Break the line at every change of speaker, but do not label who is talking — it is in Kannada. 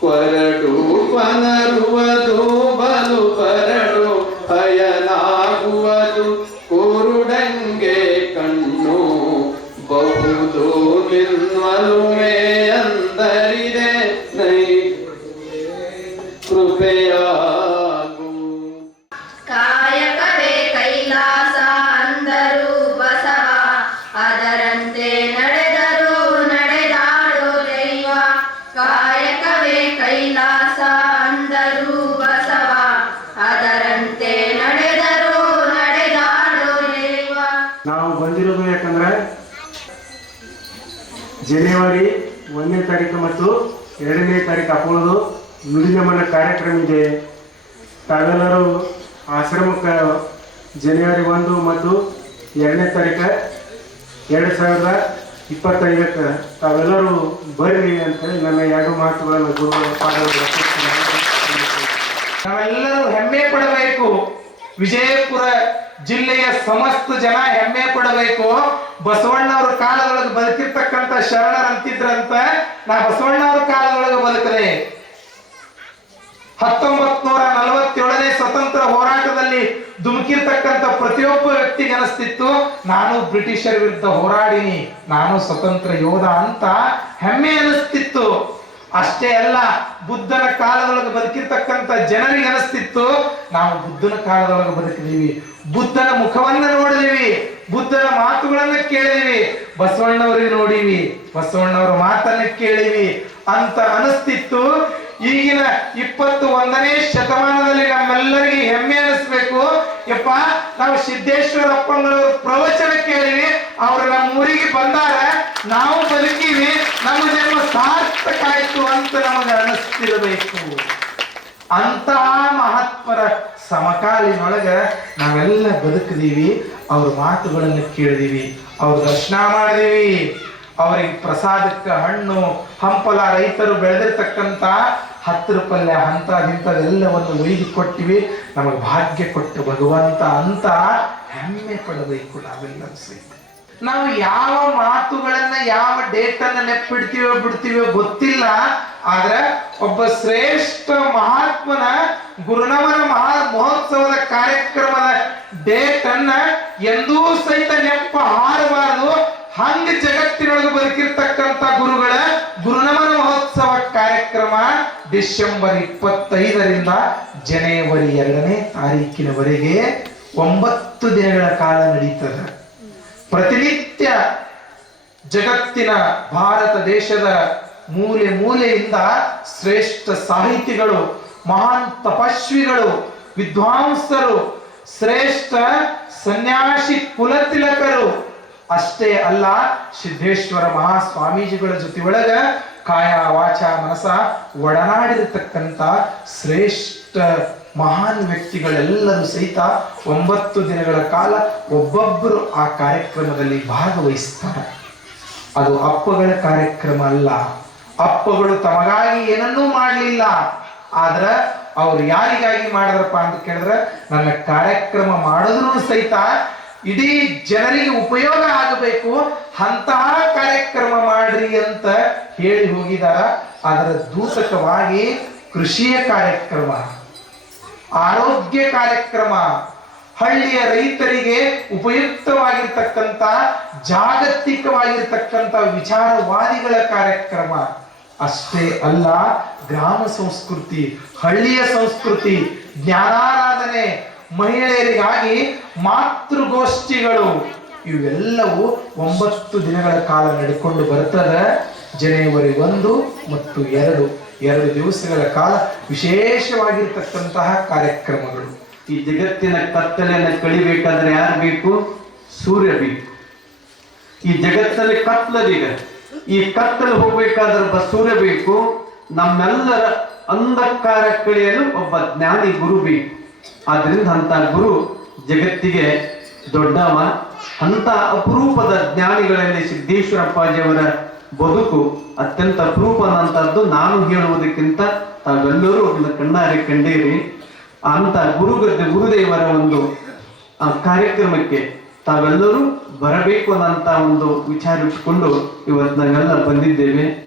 ಕೊರಡು ಪನರುವುದು ಬಲು ಪರಡು ಭಯನಾಗುವುದು ಕುರುಡಂಗೆ ಕಣ್ಣು ಬಹುದು ನಿನ್ವಲುಮೆ
ನಾವು ಬಂದಿರೋದು ಯಾಕಂದ್ರೆ ಜನವರಿ ಒಂದನೇ ತಾರೀಕು ಮತ್ತು ಎರಡನೇ ತಾರೀಕು ಹಾಕೊಳ್ಳೋದು ನುಡಿನಮನ ಕಾರ್ಯಕ್ರಮ ಇದೆ. ತಾವೆಲ್ಲರೂ ಆಶ್ರಮಕ್ಕೆ ಜನವರಿ ಒಂದು ಮತ್ತು ಎರಡನೇ ತಾರೀಕು ಎರಡು ಸಾವಿರದ ಇಪ್ಪತ್ತೈದಕ್ಕೆ ತಾವೆಲ್ಲರೂ ಬರ್ರಿ ಅಂತ ನನ್ನ ಎರಡು ಮಾತುಗಳನ್ನು ಪಾದಗಳಿಗೆ
ನಾವೆಲ್ಲರೂ ಹೆಮ್ಮೆ ಪಡಬೇಕು. ವಿಜಯಪುರ ಜಿಲ್ಲೆಯ ಸಮಸ್ತ ಜನ ಹೆಮ್ಮೆ ಪಡಬೇಕು. ಬಸವಣ್ಣವ್ರ ಕಾಲದೊಳಗೆ ಬದುಕಿರ್ತಕ್ಕಂಥ ಶರಣರಂತಿದ್ರಂತ ನಾ ಬಸವಣ್ಣವ್ರ ಕಾಲದೊಳಗೆ ಬದುಕದೆ ಹತ್ತೊಂಬತ್ ನೂರ ನಲವತ್ತೇಳನೇ ಸ್ವತಂತ್ರ ಹೋರಾಟದಲ್ಲಿ ಧುಮುಕಿರ್ತಕ್ಕಂಥ ಪ್ರತಿಯೊಬ್ಬ ವ್ಯಕ್ತಿಗೆ ಅನಿಸ್ತಿತ್ತು, ನಾನು ಬ್ರಿಟಿಷರ ವಿರುದ್ಧ ಹೋರಾಡಿನಿ, ನಾನು ಸ್ವತಂತ್ರ ಯೋಧ ಅಂತ ಹೆಮ್ಮೆ ಅನಿಸ್ತಿತ್ತು. ಅಷ್ಟೇ ಅಲ್ಲ ಬುದ್ಧನ ಕಾಲದೊಳಗೆ ಬದುಕಿರ್ತಕ್ಕಂಥ ಜನರಿಗೆ ಅನಿಸ್ತಿತ್ತು, ನಾವು ಬುದ್ಧನ ಕಾಲದೊಳಗೆ ಬದುಕಿದೀವಿ ಬುದ್ಧನ ಮುಖವನ್ನ ನೋಡಿದೀವಿ ಬುದ್ಧನ ಮಾತುಗಳನ್ನ ಕೇಳಿದೀವಿ ಬಸವಣ್ಣವರಿಗೆ ನೋಡೀವಿ, ಬಸವಣ್ಣವರ ಮಾತನ್ನ ಕೇಳಿವಿ ಅಂತ ಅನಿಸ್ತಿತ್ತು. ಈಗಿನ ಇಪ್ಪತ್ತು ಒಂದನೇ ಶತಮಾನದಲ್ಲಿ ನಮ್ಮೆಲ್ಲರಿಗೆ ಹೆಮ್ಮೆ ಅನಿಸ್ಬೇಕು. ಯಪ್ಪ, ನಾವು ಸಿದ್ದೇಶ್ವರಪ್ಪಂಗಳ ಪ್ರವಚನ ಕೇಳಿವಿ ಅವ್ರು ನಮ್ಮ ಊರಿಗೆ ಬಂದಾರ, ನಾವು ಬದುಕೀವಿ, ನಮ್ಮ ಜನ್ಮ ಸಾರ್ಥಕ ಆಯ್ತು ಅಂತ ನಮಗೆ ಅನಿಸ್ತಿರಬೇಕು. ಅಂತಹ ಮಹಾತ್ಮರ ಸಮಕಾಲಿನೊಳಗ ನಾವೆಲ್ಲ ಬದುಕಿದೀವಿ, ಅವ್ರ ಮಾತುಗಳನ್ನು ಕೇಳಿದೀವಿ, ಅವ್ರ ದರ್ಶನ ಮಾಡಿದೀವಿ. ಅವ್ರಿಗೆ ಪ್ರಸಾದಕ್ಕೆ ಹಣ್ಣು, ಹಂಪಲ ರೈತರು ಬೆಳೆದಿರ್ತಕ್ಕಂಥ ಹತ್ತಿರ ಪಲ್ಯ ಹಂತ ಇಂಥದೆಲ್ಲವನ್ನು ಒಯ್ದು ಕೊಟ್ಟಿವಿ. ನಮಗೆ ಭಾಗ್ಯ ಕೊಟ್ಟು ಭಗವಂತ ಅಂತ ಹೆಮ್ಮೆ ಪಡಬೇಕು ನಾವೆಲ್ಲ ಸಹಿತ. ನಾವು ಯಾವ ಮಾತುಗಳನ್ನ, ಯಾವ ಡೇಟ್ ಅನ್ನ ನೆಪ್ಪಿಡ್ತೀವೋ ಬಿಡ್ತೀವೋ ಗೊತ್ತಿಲ್ಲ. ಆದ್ರೆ ಒಬ್ಬ ಶ್ರೇಷ್ಠ ಮಹಾತ್ಮನ, ಗುರುನವನ ಮಹಾ ಮಹೋತ್ಸವದ ಕಾರ್ಯಕ್ರಮದ ಡೇಟ್ ಅನ್ನ ಎಂದೂ ಸಹಿತ ನೆಪ್ಪ ಹಾರಬಾರದು ಹಂಗ ಜಗತ್ತಿನೊಳಗೆ ಬದುಕಿರ್ತಕ್ಕಂಥ ಗುರುಗಳ ಕಾರ್ಯಕ್ರಮ ಡಿಸೆಂಬರ್ ಇಪ್ಪತ್ತೈದರಿಂದ ಜನವರಿ ಎರಡನೇ ತಾರೀಕಿನವರೆಗೆ ಒಂಬತ್ತು ದಿನಗಳ ಕಾಲ ನಡೀತದೆ. ಪ್ರತಿನಿತ್ಯ ಜಗತ್ತಿನ ಭಾರತ ದೇಶದ ಮೂಲೆ ಮೂಲೆಯಿಂದ ಶ್ರೇಷ್ಠ ಸಾಹಿತಿಗಳು, ಮಹಾನ್ ತಪಸ್ವಿಗಳು, ವಿದ್ವಾಂಸರು, ಶ್ರೇಷ್ಠ ಸನ್ಯಾಸಿ ಕುಲತಿಲಕರು ಅಷ್ಟೇ ಅಲ್ಲ, ಸಿದ್ದೇಶ್ವರ ಮಹಾಸ್ವಾಮೀಜಿಗಳ ಜೊತೆ ಒಳಗ ಕಾಯ ವಾಚ ಮನಸ ಒಡನಾಡಿರತಕ್ಕಂಥ ಶ್ರೇಷ್ಠ ಮಹಾನ್ ವ್ಯಕ್ತಿಗಳೆಲ್ಲರೂ ಸಹಿತ ಒಂಬತ್ತು ದಿನಗಳ ಕಾಲ ಒಬ್ಬೊಬ್ಬರು ಆ ಕಾರ್ಯಕ್ರಮದಲ್ಲಿ ಭಾಗವಹಿಸ್ತಾರೆ. ಅದು ಅಪ್ಪಗಳ ಕಾರ್ಯಕ್ರಮ ಅಲ್ಲ. ಅಪ್ಪಗಳು ತಮಗಾಗಿ ಏನನ್ನೂ ಮಾಡಲಿಲ್ಲ. ಆದ್ರೆ ಅವ್ರು ಯಾರಿಗಾಗಿ ಮಾಡಿದ್ರಪ್ಪ ಅಂತ ಕೇಳಿದ್ರೆ, ನನ್ನ ಕಾರ್ಯಕ್ರಮ ಮಾಡಿದ್ರು ಸಹಿತ ಇಡೀ ಜನರಿಗೆ ಉಪಯೋಗ ಆಗಬೇಕು, ಅಂತಹ ಕಾರ್ಯಕ್ರಮ ಮಾಡ್ರಿ ಅಂತ ಹೇಳಿ ಹೋಗಿದಾರ. ಅದರ ದೂತಕವಾಗಿ ಕೃಷಿಯ ಕಾರ್ಯಕ್ರಮ, ಆರೋಗ್ಯ ಕಾರ್ಯಕ್ರಮ, ಹಳ್ಳಿಯ ರೈತರಿಗೆ ಉಪಯುಕ್ತವಾಗಿರ್ತಕ್ಕಂಥ, ಜಾಗತಿಕವಾಗಿರ್ತಕ್ಕಂಥ ವಿಚಾರವಾದಿಗಳ ಕಾರ್ಯಕ್ರಮ. ಅಷ್ಟೇ ಅಲ್ಲ, ಗ್ರಾಮ ಸಂಸ್ಕೃತಿ, ಹಳ್ಳಿಯ ಸಂಸ್ಕೃತಿ, ಜ್ಞಾನಾರಾಧನೆ ಮಹಿಳೆಯರಿಗಾಗಿ ಮಾತೃಗೋಷ್ಠಿಗಳು. ಇವೆಲ್ಲವೂ ಒಂಬತ್ತು ದಿನಗಳ ಕಾಲ ನಡ್ಕೊಂಡು ಬರ್ತದೆ ಜನವರಿ ಒಂದು ಮತ್ತು ಎರಡು. ಎರಡು ದಿವಸಗಳ ಕಾಲ ವಿಶೇಷವಾಗಿರ್ತಕ್ಕಂತಹ ಕಾರ್ಯಕ್ರಮಗಳು.
ಈ ಜಗತ್ತಿನ ಕತ್ತಲೆಯನ್ನು ಕಳಿಬೇಕಾದ್ರೆ ಯಾರು ಬೇಕು ಸೂರ್ಯ ಬೇಕು ಈ ಜಗತ್ತಲ್ಲಿ ಕತ್ಲದೀಗ ಈ ಕತ್ತಲು ಹೋಗ್ಬೇಕಾದ್ರೆ ಒಬ್ಬ ಸೂರ್ಯ ಬೇಕು ನಮ್ಮೆಲ್ಲರ ಅಂಧಕಾರ ಕಳೆಯಲು ಒಬ್ಬ ಜ್ಞಾನಿ ಗುರು ಬೇಕು ಆದ್ರಿಂದ ಅಂತ ಗುರು ಜಗತ್ತಿಗೆ ದೊಡ್ಡವ ಅಂತ ಅಪರೂಪದ ಜ್ಞಾನಿಗಳಲ್ಲಿ ಸಿದ್ದೇಶ್ವರಪ್ಪಾಜಿಯವರ ಬದುಕು ಅತ್ಯಂತ ಅಪರೂಪದಂತದ್ದು ನಾನು ಹೇಳುವುದಕ್ಕಿಂತ ತಾವೆಲ್ಲರೂ ಅದನ್ನ ಕಣ್ಣಾರೆ ಕಂಡೀರಿ. ಅಂತ ಗುರುಗದ್ದೆ ಗುರುದೇವರ ಒಂದು ಕಾರ್ಯಕ್ರಮಕ್ಕೆ ತಾವೆಲ್ಲರೂ ಬರಬೇಕು ಅನ್ನಂತ ಒಂದು ವಿಚಾರ ಇಟ್ಕೊಂಡು ಇವತ್ತು ನಾವೆಲ್ಲ ಬಂದಿದ್ದೇವೆ.